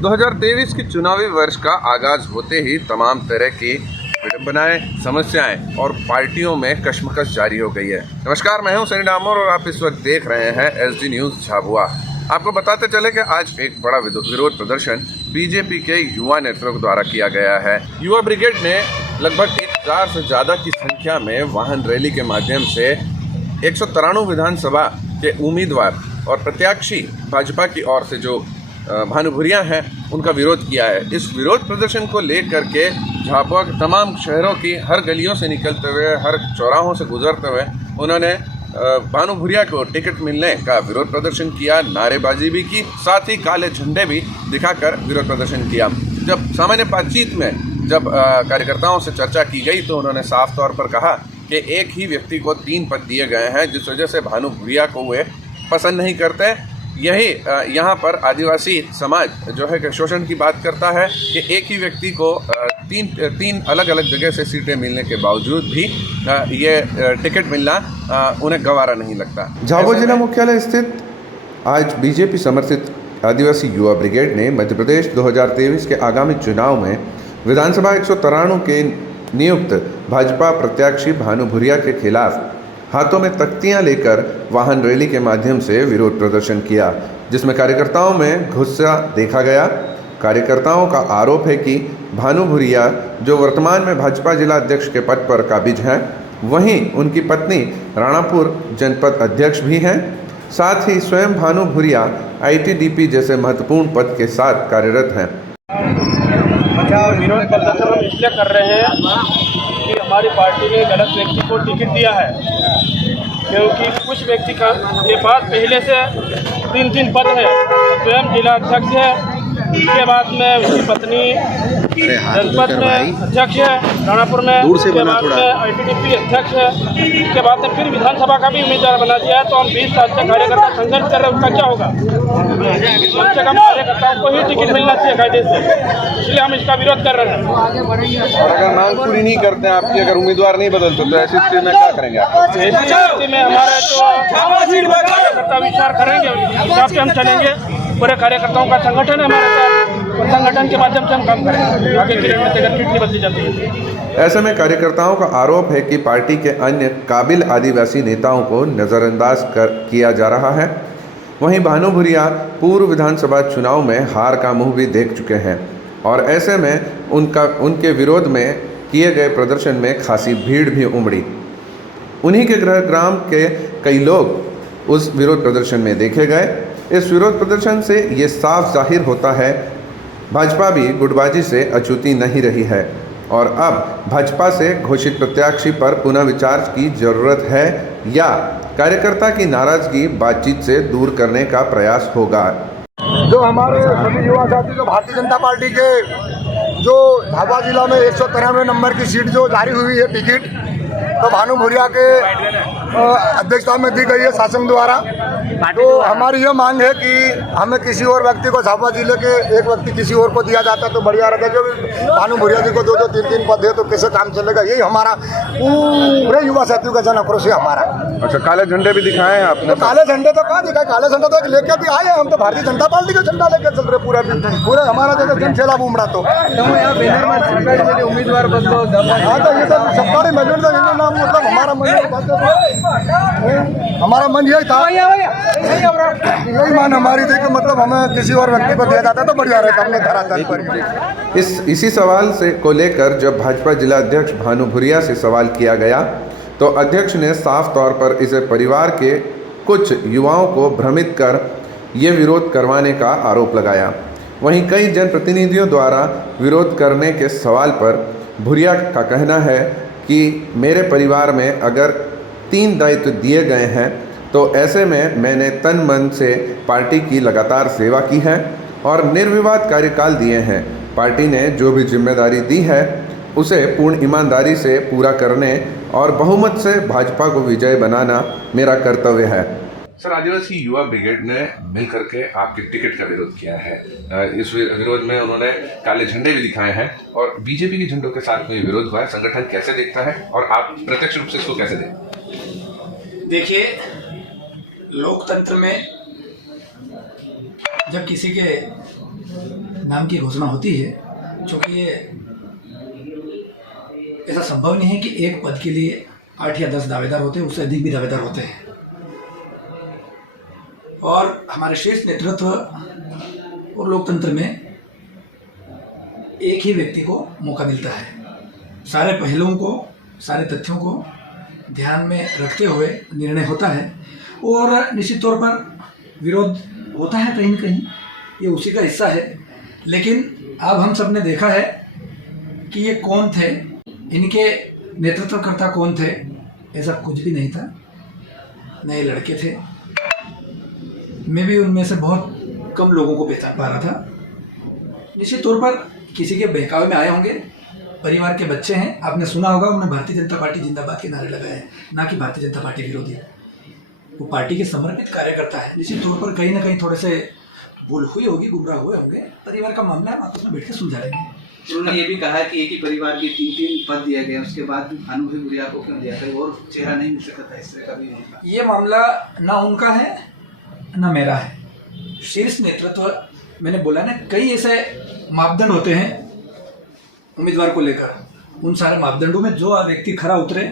2023 की चुनावी वर्ष का आगाज होते ही तमाम तरह की विडंबनाएं, समस्याएं और पार्टियों में कशमकश जारी हो गई है। नमस्कार, मैं हूं सनी डामोर और आप इस वक्त देख रहे हैं एसडी न्यूज झाबुआ। आपको बताते चले कि आज एक बड़ा विरोध प्रदर्शन बीजेपी के युवा नेतृत्व द्वारा किया गया है। युवा ब्रिगेड ने लगभग 1000 से ज्यादा की संख्या में वाहन रैली के माध्यम से 193 विधानसभा के उम्मीदवार और प्रत्याशी भाजपा की ओर से जो भानु भूरिया हैं उनका विरोध किया है। इस विरोध प्रदर्शन को लेकर के झाबुआ के तमाम शहरों की हर गलियों से निकलते हुए, हर चौराहों से गुजरते हुए उन्होंने भानु भूरिया को टिकट मिलने का विरोध प्रदर्शन किया, नारेबाजी भी की, साथ ही काले झंडे भी दिखाकर विरोध प्रदर्शन किया। जब सामान्य बातचीत में जब कार्यकर्ताओं से चर्चा की गई तो उन्होंने साफ तौर पर कहा कि एक ही व्यक्ति को 3 पद दिए गए हैं, जिस वजह से भानु भूरिया को वे पसंद नहीं करते। यही यहाँ पर आदिवासी समाज जो है कि शोषण की बात करता है कि एक ही व्यक्ति को तीन अलग अलग जगह से सीटें मिलने के बावजूद भी ये टिकट मिलना उन्हें गवारा नहीं लगता। झाबुआ जिला मुख्यालय स्थित आज बीजेपी समर्थित आदिवासी युवा ब्रिगेड ने मध्य प्रदेश 2023 के आगामी चुनाव में विधानसभा 193 के नियुक्त भाजपा प्रत्याशी भानु भूरिया के खिलाफ हाथों में तख्तियां लेकर वाहन रैली के माध्यम से विरोध प्रदर्शन किया, जिसमें कार्यकर्ताओं में गुस्सा देखा गया। कार्यकर्ताओं का आरोप है कि भानु भूरिया जो वर्तमान में भाजपा जिला अध्यक्ष के पद पर काबिज हैं, वहीं उनकी पत्नी राणापुर जनपद अध्यक्ष भी हैं। साथ ही स्वयं भानु भूरिया आईटीडीपी जैसे महत्वपूर्ण पद के साथ कार्यरत हैं। विरोध प्रदर्शन हम इसलिए कर रहे हैं कि हमारी पार्टी ने गलत व्यक्ति को टिकट दिया है, क्योंकि कुछ व्यक्ति के पास पहले से 3 पद है। स्वयं जिला अध्यक्ष है, उसके बाद में उसकी पत्नी जनपद में अध्यक्ष है, राणापुर में, उसके बाद में आईटीडीपी अध्यक्ष है, उसके बाद में फिर विधानसभा का भी उम्मीदवार बना दिया है। तो हम 20 साल से कार्यकर्ता संघर्ष कर रहे हैं, उसका क्या होगा? कम से कम कार्यकर्ताओं को ही टिकट मिलना चाहिए कायदे से, इसलिए हम इसका विरोध कर रहे हैं। और अगर मांग पूरी नहीं करते हैं आपकी, अगर उम्मीदवार नहीं बदलते तो ऐसी स्थिति में क्या करेंगे आप? ऐसी स्थिति में हमारे जो कार्यकर्ता विचार करेंगे, उस हिसाब से हम चलेंगे। पूरे कार्यकर्ताओं का संगठन है हमारे साथ, और संगठन के माध्यम से हम काम करेंगे। आगे की रणनीति अगर नहीं बदली जाती है। ऐसे में कार्यकर्ताओं का आरोप है कि पार्टी के अन्य काबिल आदिवासी नेताओं को नज़रअंदाज किया जा रहा है। वहीं भानु भूरिया पूर्व विधानसभा चुनाव में हार का मुंह भी देख चुके हैं और ऐसे में उनके विरोध में किए गए प्रदर्शन में खासी भीड़ भी उमड़ी। उन्हीं के गृह ग्राम के कई लोग उस विरोध प्रदर्शन में देखे गए। इस विरोध प्रदर्शन से ये साफ जाहिर होता है भाजपा भी गुटबाजी से अछूती नहीं रही है और अब भाजपा से घोषित प्रत्याशी पर पुनः विचार की जरूरत है या कार्यकर्ता की नाराजगी बातचीत से दूर करने का प्रयास होगा। जो हमारे सभी युवा साथी जो भारतीय जनता पार्टी के जो झाबुआ जिला में 193 नंबर की सीट जो जारी हुई है टिकट, तो भानु भूरिया के अध्यक्षता में दी गई है शासन द्वारा। तो हमारी ये मांग है कि हमें किसी और व्यक्ति को, झाबुआ जिले के एक व्यक्ति किसी और को दिया जाता तो बढ़िया रहता। जो भानु भूरिया जी को 2-2, 3-3 पद है तो कैसे काम चलेगा? यही हमारा पूरे युवा साथियों का जन आक्रोश है हमारा। अच्छा, काले झंडे भी दिखाए हैं आपने? तो काले झंडे तो कहाँ दिखाए? काले झंडे तो लेके भी आए हैं हम, तो भारतीय जनता पार्टी का झंडा लेके चल रहे पूरे हमारा जगह जन फैला उमड़ा। तो उम्मीदवार बदलो, हाँ, तो ये तो सरकारी मजदूर नाम, मतलब हमारा मन यही था, यही मान हमारी थी कि मतलब हमें किसी और व्यक्ति को दिया जाता तो बढ़िया रहता। हमने धरातल पर इसी सवाल से को लेकर जब भाजपा जिला अध्यक्ष भानु भूरिया से सवाल किया गया तो अध्यक्ष ने साफ तौर पर इसे परिवार के कुछ युवाओं को भ्रमित कर ये विरोध करवाने का आरोप लगाया। वहीं कई जनप्रतिनिधियों द्वारा विरोध करने के सवाल पर भूरिया का कहना है कि मेरे परिवार में अगर 3 दायित्व दिए गए हैं तो ऐसे में मैंने तन मन से पार्टी की लगातार सेवा की है और निर्विवाद कार्यकाल दिए हैं। पार्टी ने जो भी जिम्मेदारी दी है उसे पूर्ण ईमानदारी से पूरा करने और बहुमत से भाजपा को विजय बनाना मेरा कर्तव्य है। सर, आदिवासी युवा ब्रिगेड ने मिलकर के आपके टिकट का विरोध किया है। इस विरोध में उन्होंने काले झंडे भी दिखाए हैं और बीजेपी के झंडों के साथ में विरोध हुआ है। संगठन कैसे देखता है और आप प्रत्यक्ष रूप से इसको कैसे देखते? देखिए, लोकतंत्र में जब किसी के नाम की घोषणा होती है, क्योंकि ये ऐसा संभव नहीं है कि एक पद के लिए 8 या 10 दावेदार होते हैं, उससे अधिक भी दावेदार होते हैं। और हमारे शीर्ष नेतृत्व और लोकतंत्र में एक ही व्यक्ति को मौका मिलता है। सारे पहलुओं को, सारे तथ्यों को ध्यान में रखते हुए निर्णय होता है, और निश्चित तौर पर विरोध होता है कहीं न कहीं, ये उसी का हिस्सा है। लेकिन अब हम सब ने देखा है कि ये कौन थे, इनके नेतृत्वकर्ता कौन थे। ऐसा कुछ भी नहीं था, नए लड़के थे। मैं भी उनमें से बहुत कम लोगों को पहचान पा रहा था। निश्चित तौर पर किसी के बहकावे में आए होंगे, परिवार के बच्चे हैं। आपने सुना होगा उन्होंने भारतीय जनता पार्टी जिंदाबाद के नारे लगाए हैं, ना कि भारतीय जनता पार्टी विरोधी। वो पार्टी के समर्पित कार्यकर्ता है। निश्चित तौर पर कहीं ना कहीं थोड़े से भूल हुई होगी, गुमराह हुए होंगे। परिवार का मामला है, आपस में बैठ के सुलझा लेंगे। उन्होंने ये भी कहा है कि एक ही परिवार के 3-3 पद दिया गया, उसके बाद भी भानु भुरिया को क्यों दिया गया, और चेहरा नहीं मिल सकता था, इस तरह का भी नहीं था। ये मामला ना उनका है ना मेरा है। शीर्ष नेतृत्व, मैंने बोला ना, कई ऐसे मापदंड होते हैं उम्मीदवार को लेकर। उन सारे मापदंडों में जो व्यक्ति खरा उतरे,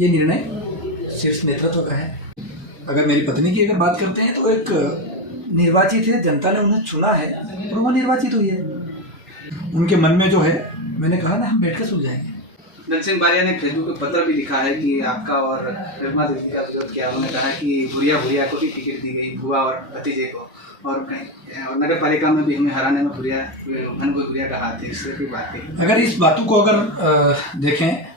ये निर्णय शीर्ष नेतृत्व का है। अगर मेरी पत्नी की अगर बात करते हैं तो एक निर्वाचित है, जनता ने उन्हें चुना है और वो निर्वाचित हुई है। उनके मन में जो है, मैंने कहा ना, हम बैठ कर सुलझाएंगे। धन सिंह बारिया ने फेसबुक पे पत्र भी लिखा है कि आपका और निर्मला देवी का विरोध किया। उन्होंने कहा कि भुरिया को भी टिकट दी गई, बुआ और भतीजे को, और कहीं और नगर पालिका में भी हमें हराने में भानु भुरिया का हाथ है, इस तरह की बातें। अगर इस बातों को अगर देखें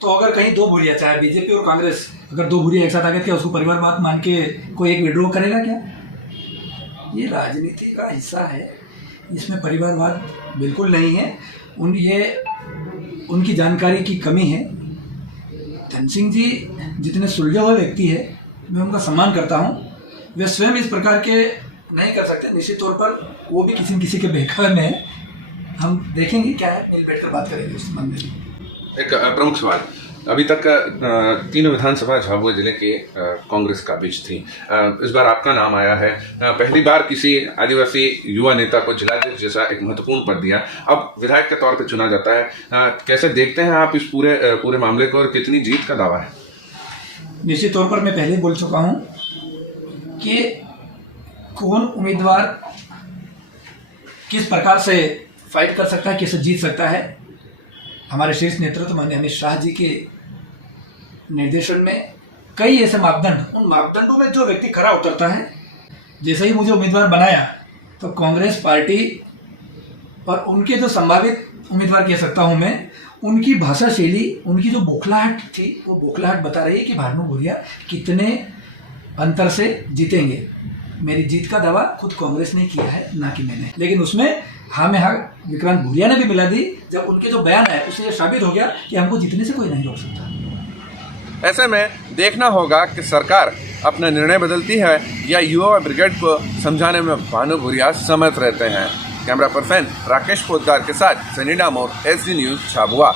तो अगर कहीं 2 भुरिया, चाहे बीजेपी और कांग्रेस, अगर 2 भुरिया एक साथ आ गए, क्या उसको परिवारवाद मान के कोई एक विड्रॉ करेगा क्या? ये राजनीति का हिस्सा है, इसमें परिवारवाद बिल्कुल नहीं है। उनकी जानकारी की कमी है। धन सिंह जी जितने सुलझे हुए व्यक्ति है, मैं उनका सम्मान करता हूँ। वे स्वयं इस प्रकार के नहीं कर सकते। निश्चित तौर पर वो भी किसी न किसी के बहकावे में है। हम देखेंगे क्या है, मिल बैठकर बात करेंगे उस संबंध में। एक प्रमुख सवाल, अभी तक तीनों विधानसभा झाबुआ जिले के कांग्रेस काबिज थी। इस बार आपका नाम आया है। पहली बार किसी आदिवासी युवा नेता को जिलाध्यक्ष जैसा एक महत्वपूर्ण पद दिया, अब विधायक के तौर पे चुना जाता है। कैसे देखते हैं आप इस पूरे मामले को, और कितनी जीत का दावा है? निश्चित तौर पर मैं पहले ही बोल चुका हूँ कि कौन उम्मीदवार किस प्रकार से फाइट कर सकता है, किसे जीत सकता है। हमारे शीर्ष नेतृत्व माननीय अमित शाह जी के निर्देशन में कई ऐसे मापदंड, उन मापदंडों में जो व्यक्ति खरा उतरता है, जैसे ही मुझे उम्मीदवार बनाया तो कांग्रेस पार्टी और उनके जो संभावित उम्मीदवार कह सकता हूं मैं, उनकी भाषा शैली, उनकी जो बौखलाहट थी, वो बौखलाहट बता रही है कि भानु भुरिया कितने अंतर से जीतेंगे। मेरी जीत का दावा खुद कांग्रेस ने किया है, ना कि मैंने। लेकिन उसमें हाँ में हाँ विक्रांत भुरिया ने भी मिला दी, जब उनके जो बयान है उससे ये साबित हो गया कि हमको जीतने से कोई नहीं रोक सकता। ऐसे में देखना होगा कि सरकार अपना निर्णय बदलती है या युवा ब्रिगेड को समझाने में भानु भुरिया समर्थ रहते हैं। कैमरा पर्सन राकेश पोद्दार के साथ सनी डामोर, SD न्यूज़ झाबुआ।